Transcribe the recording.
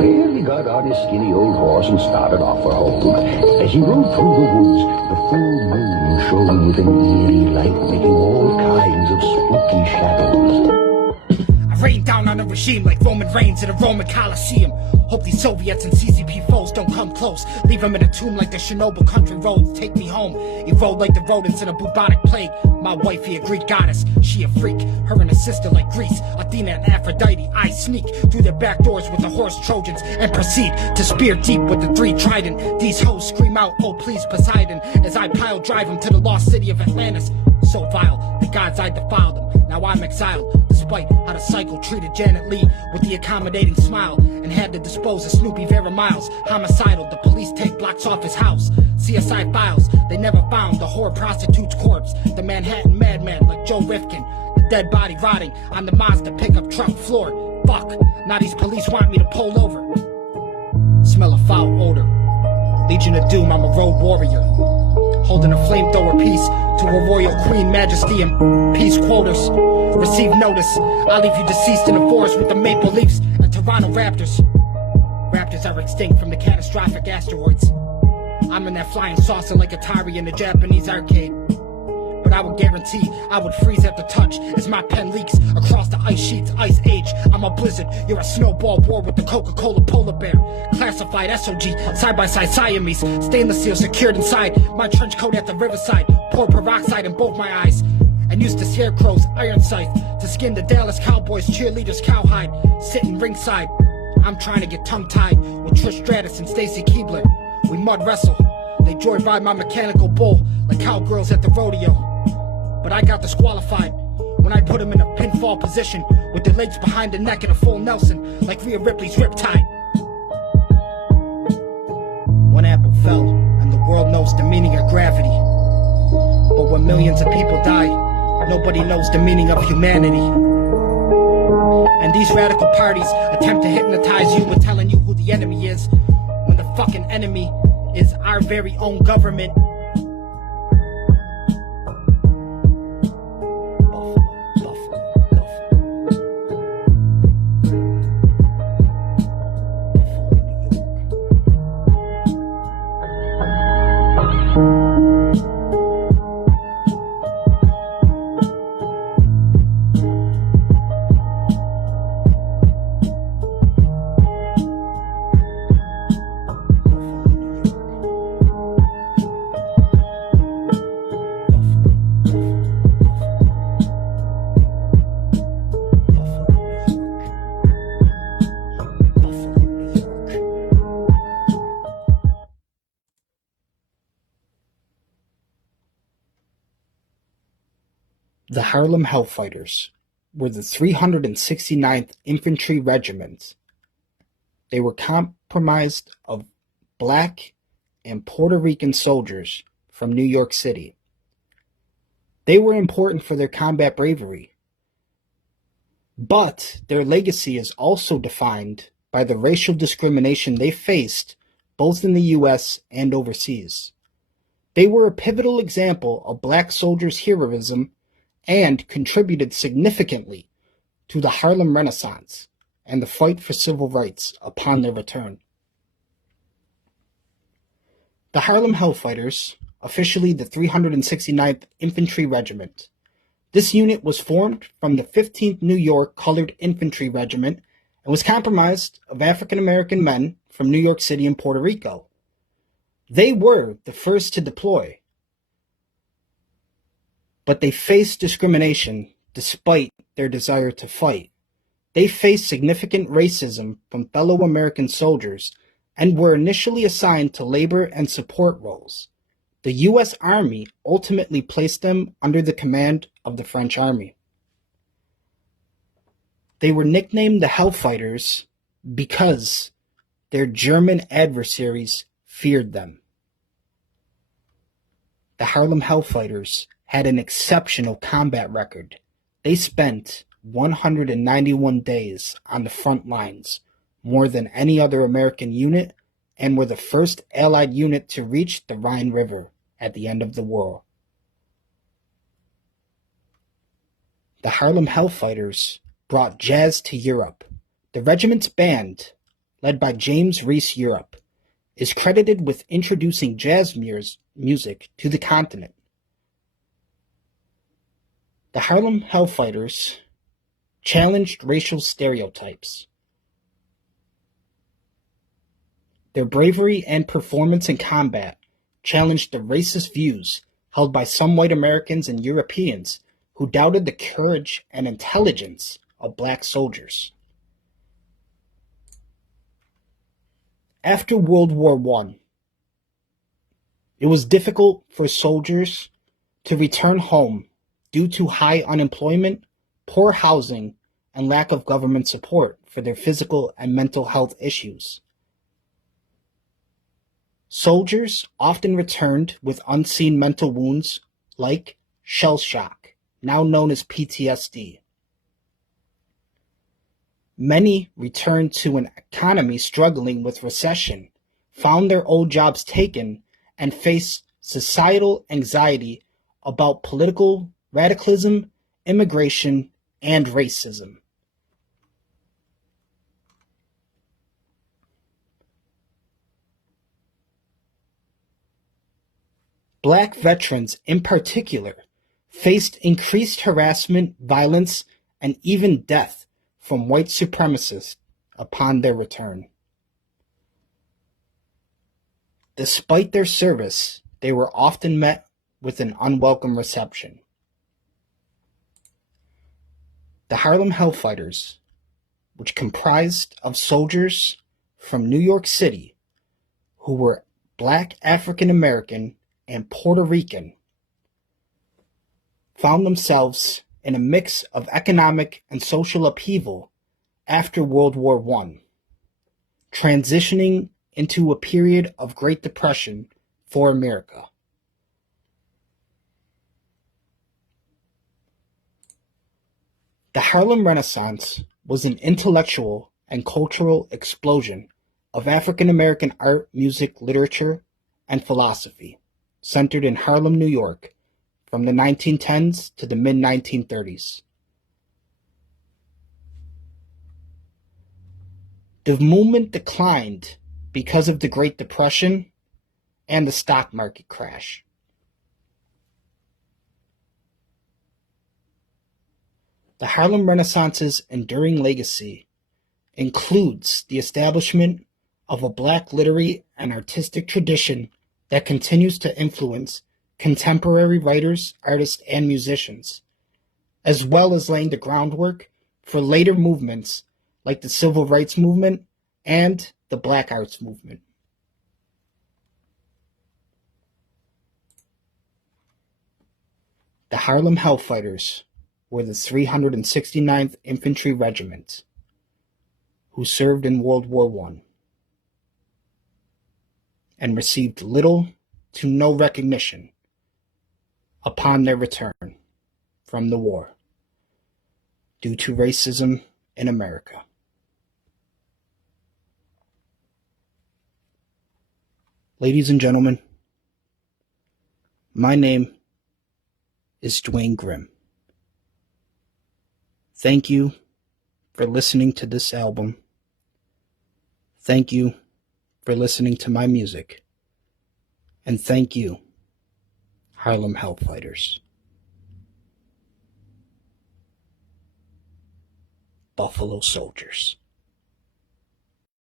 Well, he got on his skinny old horse and started off for home. As he rode through the woods, the full moon shone with an eerie light, making all kinds of spooky shadows. I rain down on a regime like Roman Reigns at a Roman Coliseum. Hope these Soviets and CCP foes don't come close. Leave them in a tomb like the Chernobyl country roads. Take me home, erode like the rodents in a bubonic plague. My wifey a Greek goddess, she a freak. Her and her sister like Greece, Athena and Aphrodite. I sneak through their back doors with the horse Trojans and proceed to spear deep with the 3 trident. These hoes scream out, oh please Poseidon, as I pile drive them to the lost city of Atlantis. So vile, the gods I defiled them. Now I'm exiled, despite how the cycle treated Janet Leigh with the accommodating smile, and had to dispose of Snoopy Vera Miles. Homicidal, the police take blocks off his house. CSI files, they never found the whore prostitute's corpse. The Manhattan madman like Joe Rifkin, the dead body rotting on the Mazda pickup truck floor. Fuck, now these police want me to pull over. Smell a foul odor. Legion of Doom, I'm a road warrior, holding a flamethrower piece to a royal queen majesty and peace quotas. Receive notice, I'll leave you deceased in the forest with the maple leafs and Toronto Raptors. Raptors are extinct from the catastrophic asteroids. I'm in that flying saucer like Atari in the Japanese arcade. But I would guarantee I would freeze at the touch as my pen leaks across the ice sheets, ice age. I'm a blizzard, you're a snowball war with the Coca-Cola polar bear. Classified SOG, side-by-side Siamese, stainless steel secured inside my trench coat at the riverside. Pour peroxide in both my eyes and used the scarecrow's iron scythe to skin the Dallas Cowboys cheerleaders' cowhide. Sitting ringside, I'm trying to get tongue-tied with Trish Stratus and Stacy Keibler. We mud wrestle, they joyride my mechanical bull like cowgirls at the rodeo. But I got disqualified when I put him in a pinfall position with the legs behind the neck in a full Nelson like Rhea Ripley's riptide. One apple fell and the world knows the meaning of gravity. But when millions of people die, nobody knows the meaning of humanity. And these radical parties attempt to hypnotize you with telling you who the enemy is, when the fucking enemy is our very own government. The Harlem Hellfighters were the 369th Infantry Regiment. They were comprised of Black and Puerto Rican soldiers from New York City. They were important for their combat bravery, but their legacy is also defined by the racial discrimination they faced both in the U.S. and overseas. They were a pivotal example of Black soldiers' heroism and contributed significantly to the Harlem Renaissance and the fight for civil rights upon their return. The Harlem Hellfighters, officially the 369th Infantry Regiment. This unit was formed from the 15th New York Colored Infantry Regiment and was comprised of African American men from New York City and Puerto Rico. They were the first to deploy, but they faced discrimination despite their desire to fight. They faced significant racism from fellow American soldiers and were initially assigned to labor and support roles. The U.S. Army ultimately placed them under the command of the French Army. They were nicknamed the Hellfighters because their German adversaries feared them. The Harlem Hellfighters had an exceptional combat record. They spent 191 days on the front lines, more than any other American unit, and were the first Allied unit to reach the Rhine River at the end of the war. The Harlem Hellfighters brought jazz to Europe. The regiment's band, led by James Reese Europe, is credited with introducing jazz music to the continent. The Harlem Hellfighters challenged racial stereotypes. Their bravery and performance in combat challenged the racist views held by some white Americans and Europeans who doubted the courage and intelligence of black soldiers. After World War I, it was difficult for soldiers to return home due to high unemployment, poor housing, and lack of government support for their physical and mental health issues. Soldiers often returned with unseen mental wounds like shell shock, now known as PTSD. Many returned to an economy struggling with recession, found their old jobs taken, and faced societal anxiety about political radicalism, immigration, and racism. Black veterans in particular faced increased harassment, violence, and even death from white supremacists upon their return. Despite their service, they were often met with an unwelcome reception. The Harlem Hellfighters, which comprised of soldiers from New York City who were Black African American and Puerto Rican, found themselves in a mix of economic and social upheaval after World War I, transitioning into a period of Great Depression for America. The Harlem Renaissance was an intellectual and cultural explosion of African American art, music, literature, and philosophy, centered in Harlem, New York, from the 1910s to the mid-1930s. The movement declined because of the Great Depression and the stock market crash. The Harlem Renaissance's enduring legacy includes the establishment of a Black literary and artistic tradition that continues to influence contemporary writers, artists, and musicians, as well as laying the groundwork for later movements like the Civil Rights Movement and the Black Arts Movement. The Harlem Hellfighters were the 369th Infantry Regiment, who served in World War I and received little to no recognition upon their return from the war due to racism in America. Ladies and gentlemen, my name is Duane Grim. Thank you for listening to this album. Thank you for listening to my music. And thank you, Harlem Hellfighters. Buffalo Soldiers.